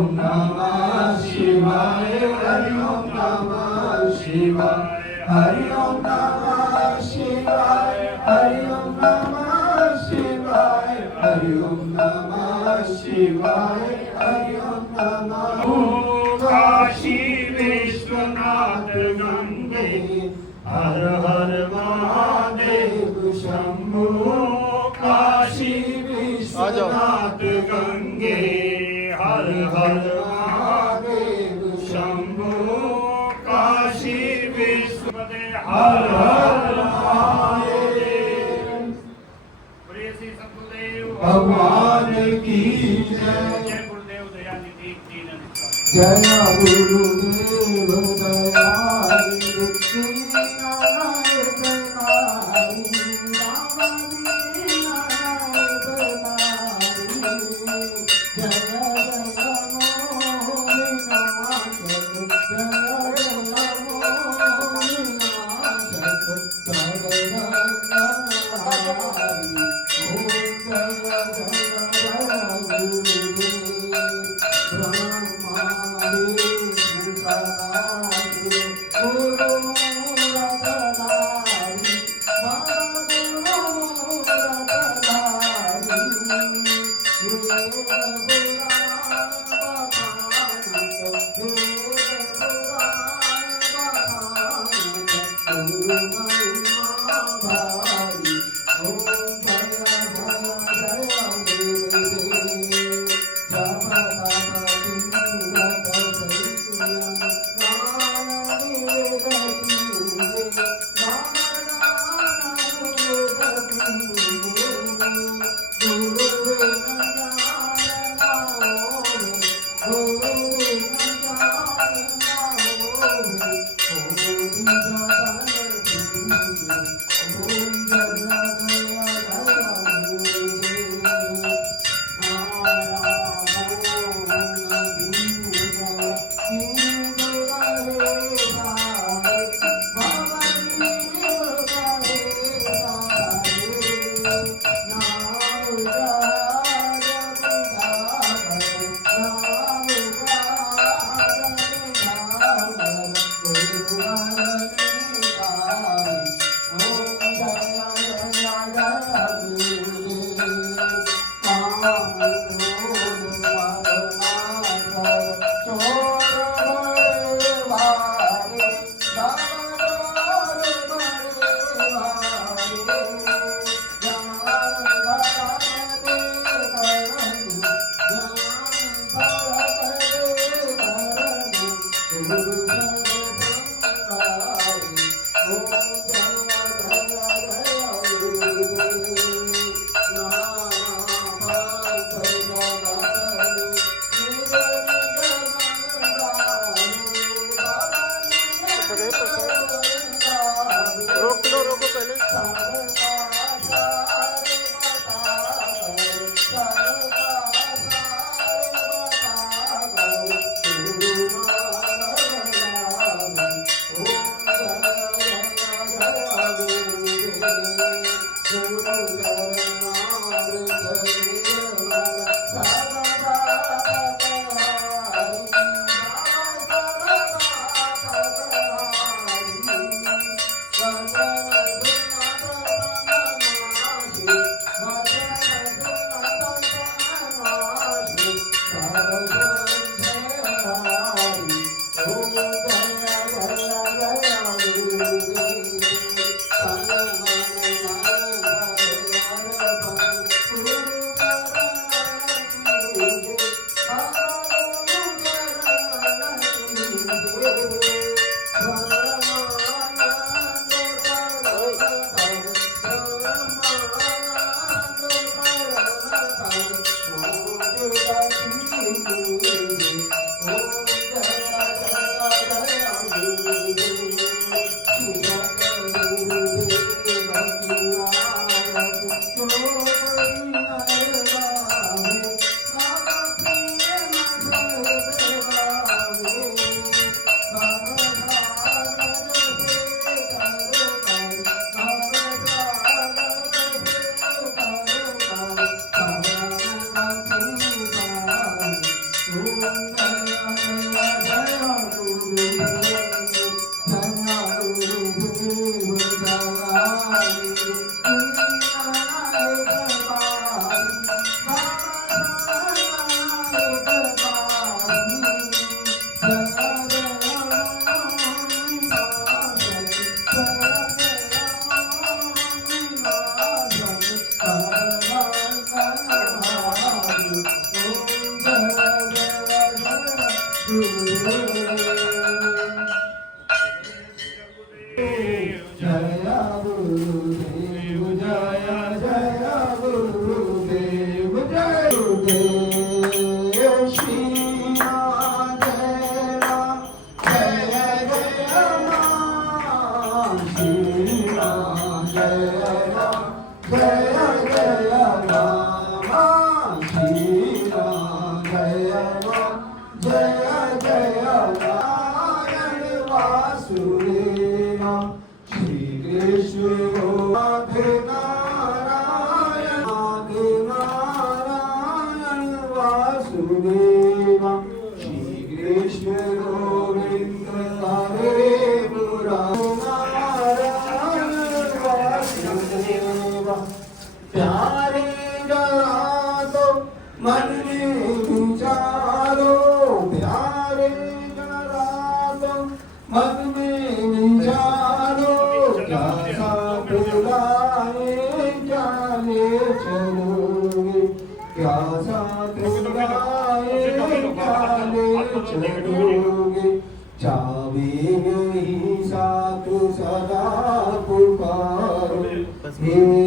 ओम नमः शिवाय हरि ओम नमः शिवाय हरि ओम नमः शिवाय हरि ओम नमः शिवाय हरि ओम नमः शिवाय हरि ओम नमः काशी विश्वनाथ गंगे हर हर महादेव शंभो काशी विश्वनाथ गंगे हर हर महादेव शंभो काशी विश्वनाथ हर हर महादेव। प्रिय श्री सतगुरुदेव भगवान की जय। जय गुरुदेव दयानिधि दीननाथ। जय गुरुदेव दयानिधि प्यारे जरा तो मन में विचारो, प्यारे जरा तो मन में विचारो, क्या साथ लाए क्या ले चलोगे, क्या साथ लाए क्या ले चलोगे, चाबी नहीं साथ सदा पुकारो, हे